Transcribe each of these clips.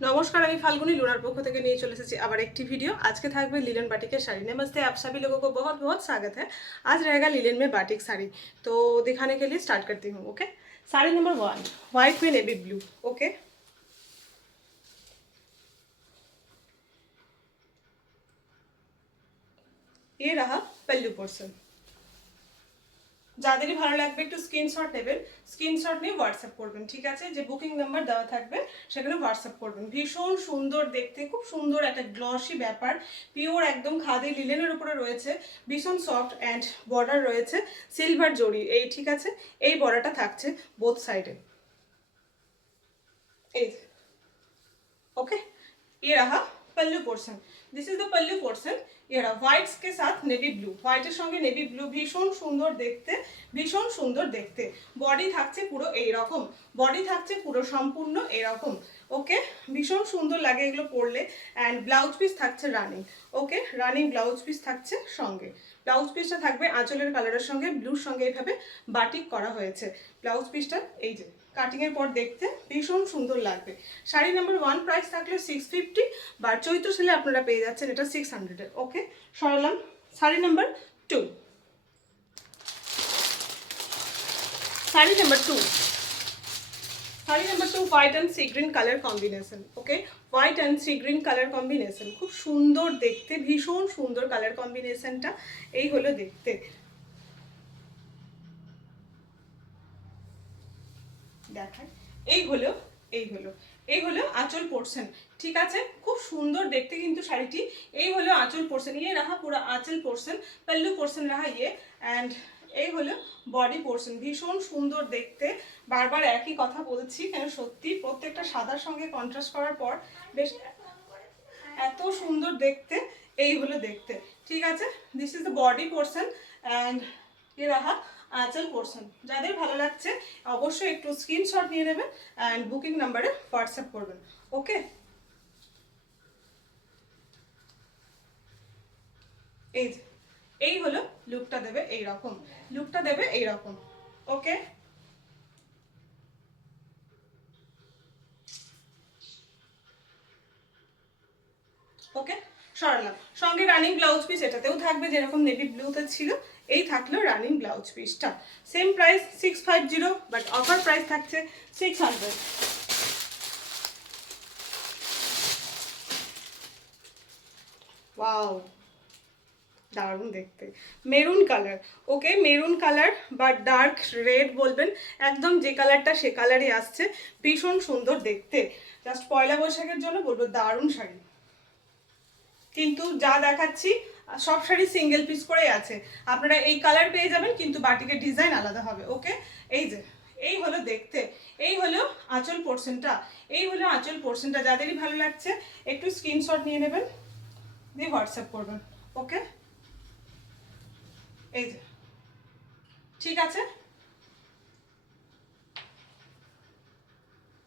नमस्कार, আমি ফাল্গুনী লুনার পক্ষ থেকে নিয়ে চলে এসেছি আবার একটি वीडियो। आज के থাকবে लिलन बाटिक के साड़ी। नमस्ते, आप सभी लोगों को बहुत बहुत स्वागत है। आज रहेगा लिलन में बाटिक साड़ी, तो दिखाने के लिए स्टार्ट करती हूँ। ओके, साड़ी नंबर 1 वाइट में नेवी ब्लू। ओके, ये रहा पल्लू पोर्शन। যাদেরই ভালো লাগবে একটু স্ক্রিনশট নেবেন, স্ক্রিনশট নিয়ে হোয়াটসঅ্যাপ করবেন, ঠিক আছে? যে বুকিং নাম্বার দেওয়া থাকবে সেখানে হোয়াটসঅ্যাপ করবেন। ভীষণ সুন্দর দেখতে, খুব সুন্দর একটা গ্লসি ব্যাপার, পিওর একদম খাদি লিলেনের উপরে রয়েছে, ভীষণ সফট অ্যান্ড বর্ডার রয়েছে সিলভার জরি, এই ঠিক আছে? এই বর্ডারটা থাকছে বোথ সাইডে, এই ओके। ये रहा pallu portion, this is the pallu portion. ये रहा व्हाइट्स के साथ नेवी ब्लू, व्हाइटेर संगे नेवी ब्लू, भीषण सुंदर देखते, भीषण सुंदर देखते। बडी थाकছে পুরো এই রকম, বডি থাকছে পুরো সম্পূর্ণ এরকম। ওকে, ভীষণ সুন্দর লাগে এগুলো পরলে। অ্যান্ড ব্লাউজ পিস থাকছে রানিং। ওকে, রানিং ব্লাউজ পিস থাকছে সঙ্গে। ব্লাউজ পিসটা থাকবে আঁচলের কালারের সঙ্গে ব্লুর সঙ্গে এইভাবে বাটিক করা হয়েছে। ব্লাউজ পিসটা এই যে কাটিংয়ের পর দেখতে ভীষণ সুন্দর লাগবে। শাড়ি নাম্বার 1 প্রাইস থাকলে 650, বা চৈত্র সেলে আপনারা পেয়ে যাচ্ছেন এটা 600-এ। ওকে, সরালাম। Sari number 2, sari number 2, sari number 2 white and sea green colour combination. Okay, white and sea green colour combination, খুব সুন্দর দেখতে, ভীষণ সুন্দর কালার কম্বিনেশনটা। এই হলো দেখতে, দেখায়। এই হলো, এই হলো, এই হলো আঁচল পোর্শন, ঠিক আছে? খুব সুন্দর দেখতে কিন্তু শাড়িটি। এই হলো আঁচল পোর্শন, ये रहा पूरा आंचल पोर्शन, पल्लू पोर्शन रहा ये। एंड এই হলো বডি পোর্শন, ভীষণ সুন্দর দেখতে। বারবার একই কথা বলছি কেন, সত্যি প্রত্যেকটা সাদার সঙ্গে কন্ট্রাস্ট করার পর বেশ এত সুন্দর দেখতে। এই হলো দেখতে, ঠিক আছে? This is the body portion and ये रहा आंचल पोर्शन। যাদের ভালো লাগছে অবশ্যই একটু স্ক্রিনশট নিয়ে নেবেন অ্যান্ড বুকিং নাম্বারে হোয়াটসঅ্যাপ করবেন। ওকে, এই যে এই হলো লুকটা দেবে এই রকম, লুকটা দেবে এই রকম। ওকে, ওকে, সরালাম। সঙ্গে রানিং ব্লাউজ পিস এটাতেও থাকবে, যেরকম নেভি ব্লুতে ছিল এই থাকলো রানিং ব্লাউজ পিসটা। Same price 650, but offer price থাকছে 600। ওয়াও, দারুণ দেখতে, মেরুন কালার। ওকে, মেরুন কালার বা ডার্ক রেড বলবেন, একদম যে কালারটা সে কালারই আসছে, ভীষণ সুন্দর দেখতে। জাস্ট পয়লা বৈশাখের জন্য বলবো দারুণ শাড়ি। কিন্তু যা দেখাচ্ছি সব শাড়ি সিঙ্গেল পিস করেই আছে, আপনারা এই কালার পেয়ে যাবেন কিন্তু বাটিকের ডিজাইন আলাদা হবে। ওকে, এই যে এই হলো দেখতে, এই হলো আঁচল পোর্শনটা, এই হলো আঁচল পোর্শনটা। যাদেরই ভালো লাগছে একটু স্ক্রিনশট নিয়ে নেবেন, দিয়ে হোয়াটসঅ্যাপ করবেন। ওকে, এই যে ঠিক আছে,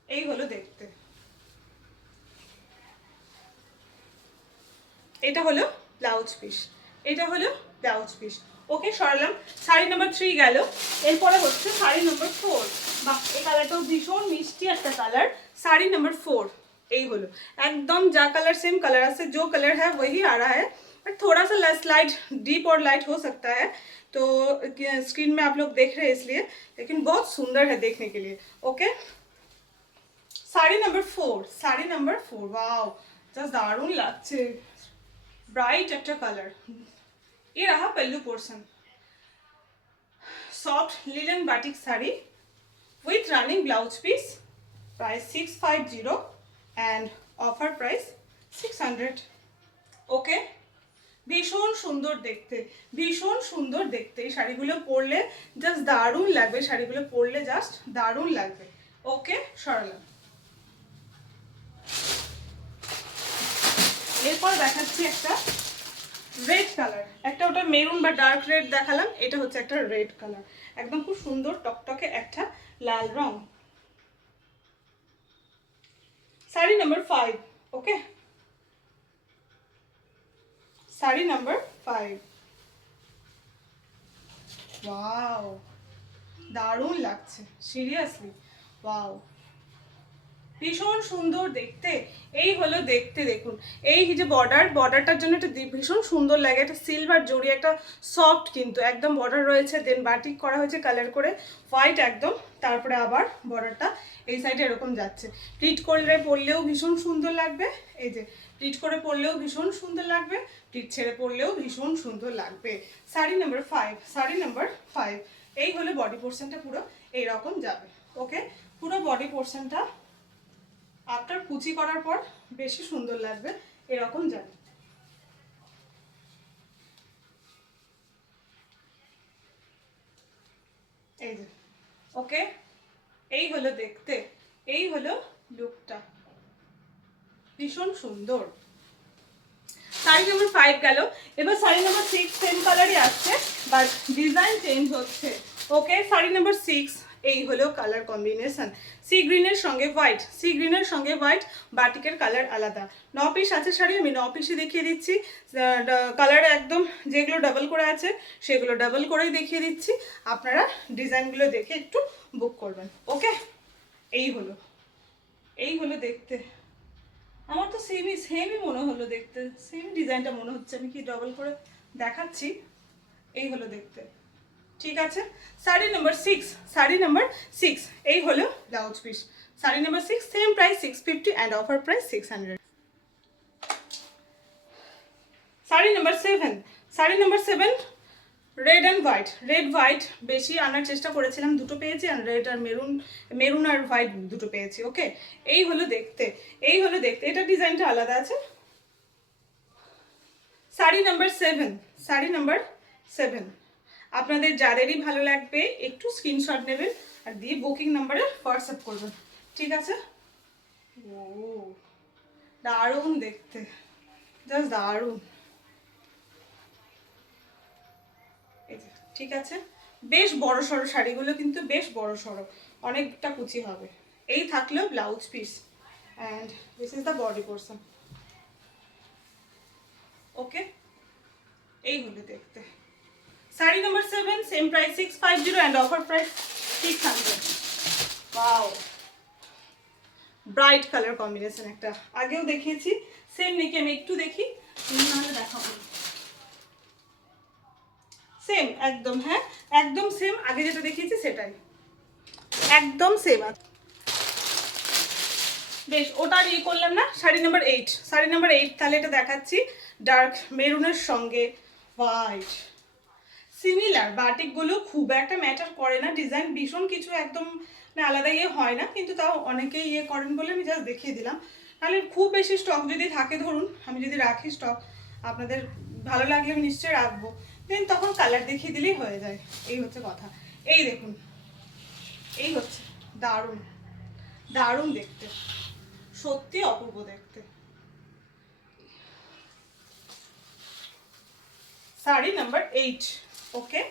এই হলো দেখতে। এটা হলো ব্লাউজ পিস, এটা হলো ব্লাউজ পিস। ওকে, সরালাম। শাড়ি নাম্বার 3 গেল, এরপরে হচ্ছে শাড়ি নাম্বার 4। বাহ, এই কালারটাও ভীষণ মিষ্টি একটা কালার। শাড়ি নাম্বার 4 এই হলো, एकदम जा कलर सेम कलर से जो कलर है वही आ रहा है, बट थोड़ा सा लाइट डीप और लाइट हो सकता है, तो स्क्रीन में आप लोग देख रहे हैं इसलिए, लेकिन बहुत सुंदर है देखने के लिए। Okay, sari number 4, sari number 4, wow, just দারুণ লাগছে, ব্রাইট একটা কালার। ये रहा pallu portion, soft linen batik sari with running blouse piece, price 650 and offer price 600। Okay, ভীষণ সুন্দর দেখতে, ভীষণ সুন্দর দেখতে। এই শাড়িগুলো পরলে জাস্ট দারুণ লাগবে, শাড়িগুলো পরলে জাস্ট দারুণ লাগবে। ওকে, সরালাম। এরপর দেখাচ্ছি একটা রেড কালার, একটা ওটা মেরুন বা ডার্ক রেড দেখালাম, এটা হচ্ছে একটা রেড কালার, একদম খুব সুন্দর টকটকে একটা লাল রং। শাড়ি নাম্বার 5। ওকে, শাড়ি নাম্বার 5, ওয়াও, দারুণ লাগছে সিরিয়াসলি, ওয়াও, ভীষণ সুন্দর দেখতে। এই হলো দেখতে, দেখুন এই যে বর্ডারটার জন্য একটা ভীষণ সুন্দর লাগে, একটা সিলভার জড়ি, একটা সফট কিন্তু একদম বর্ডার রয়েছে, দেন বাটিক করা হয়েছে কালার করে হোয়াইট একদম, তারপরে আবার বর্ডারটা এই সাইডে এরকম যাচ্ছে। প্লিট করে পরলেও ভীষণ সুন্দর লাগবে, এই যে প্লিট করে পরলেও ভীষণ সুন্দর লাগবে, প্লিট ছেড়ে পরলেও ভীষণ সুন্দর লাগবে। Sari number 5, sari number 5। এই হলো বডি পোর্শনটা পুরো এইরকম যাবে। ওকে, পুরো বডি পোর্শনটা আফটার কুচি করার পর বেশি সুন্দর লাগবে, এরকম যাবে। এই যে ওকে, এই হলো দেখতে, এই হলো লুকটা, ভীষণ সুন্দর। শাড়ি নাম্বার 5 গেল, এবার শাড়ি নাম্বার 6 সেম কালারই আসছে বাট ডিজাইন চেঞ্জ হচ্ছে। ওকে, শাড়ি নাম্বার 6 এই হলো কালার কম্বিনেশন, সি গ্রিনের সঙ্গে হোয়াইট, সি গ্রিনের সঙ্গে হোয়াইট, বাটিকের কালার আলাদা। 9 পিস আছে শাড়ি, আমি 9 পিসই দেখিয়ে দিচ্ছি। কালার একদম যেগুলো ডাবল করে আছে সেগুলো ডাবল করেই দেখিয়ে দিচ্ছি, আপনারা ডিজাইনগুলো দেখে একটু বুক করবেন। ওকে, এই হলো, এই হলো দেখতে। আমার তো সেমই মনে হলো দেখতে, সেম ডিজাইনটা মনে হচ্ছে, আমি কি ডবল করে দেখাচ্ছি। এই হলো দেখতে, ঠিক আছে। শাড়ি নাম্বার 6, শাড়ি নাম্বার 6 এই হলো blouse piece. Sari number 6 same price 650 and offer price 600। Sari number 7, sari number 7 red and white, red white বেশি আনার চেষ্টা করেছিলাম, দুটো পেয়েছি, আর রেড আর মেরুন, মেরুন আর হোয়াইট দুটো পেয়েছি। ওকে, এই হলো দেখতে, এই হলো দেখতে, এটা ডিজাইনটা আলাদা আছে। শাড়ি নাম্বার 7, শাড়ি নাম্বার 7 আপনাদের যাদেরই ভালো লাগবে একটু স্ক্রিনশট নেবেন আর দিয়ে বুকিং নাম্বারে হোয়াটসঅ্যাপ করবেন, ঠিক আছে। ও দারুণ দেখতে, জাস্ট দারুণ, ঠিক আছে। বেশ বড় সড়ো শাড়িগুলো কিন্তু বেশ বড় সড়ো, অনেকটা কুচি হবে। এই থাকলো blouse piece and this is the body portion. Okay, এই হলো দেখতে। Sari number 7 same price 650 and offer price 600। Wow, bright colour combination, একটা আগেও দেখিয়েছি, সেম নাকি আমি একটু দেখি, নাহলে দেখাবো। সেম একদম, হ্যাঁ একদম সেম, আগে যেটা দেখিয়েছি সেটাই একদম সেম আছে। বেশ, ওটা আর ইয়ে করলাম না। শাড়ি নাম্বার 8, শাড়ি নাম্বার 8 তাহলে এটা দেখাচ্ছি ডার্ক মেরুনের সঙ্গে হোয়াইট, সিমিলার বাটিকগুলো খুব একটা ম্যাটার করে না, ডিজাইন ভীষণ কিছু একদম আলাদা ইয়ে হয় না, কিন্তু তাও অনেকেই ইয়ে করেন বলে আমি জাস্ট দেখিয়ে দিলাম। তাহলে খুব বেশি স্টক যদি থাকে, ধরুন আমি যদি রাখি স্টক, আপনাদের ভালো লাগলে আমি নিশ্চয়ই রাখবো, দেন তখন কালার দেখিয়ে দিলেই হয়ে যায়, এই হচ্ছে কথা। এই দেখুন, এই হচ্ছে দারুণ, দারুণ দেখতে, সত্যি অপূর্ব দেখতে। শাড়ি নাম্বার 8, ওকে,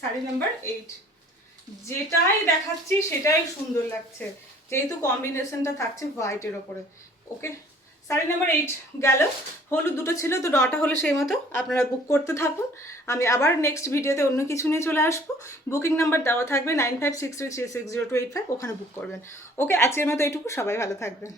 শাড়ি নাম্বার 8 যেটাই দেখাচ্ছি সেটাই সুন্দর লাগছে, যেহেতু কম্বিনেশনটা থাকছে হোয়াইটের ওপরে। ওকে, শাড়ি নাম্বার 8 গেল। হলুদ দুটো ছিল, তো 9টা হলো সেই মতো, আপনারা বুক করতে থাকুন, আমি আবার নেক্সট ভিডিওতে অন্য কিছু নিয়ে চলে আসবো। বুকিং নাম্বার দেওয়া থাকবে 9563360285, ওখানে বুক করবেন। ওকে, আজকের মতো এইটুকু, সবাই ভালো থাকবেন।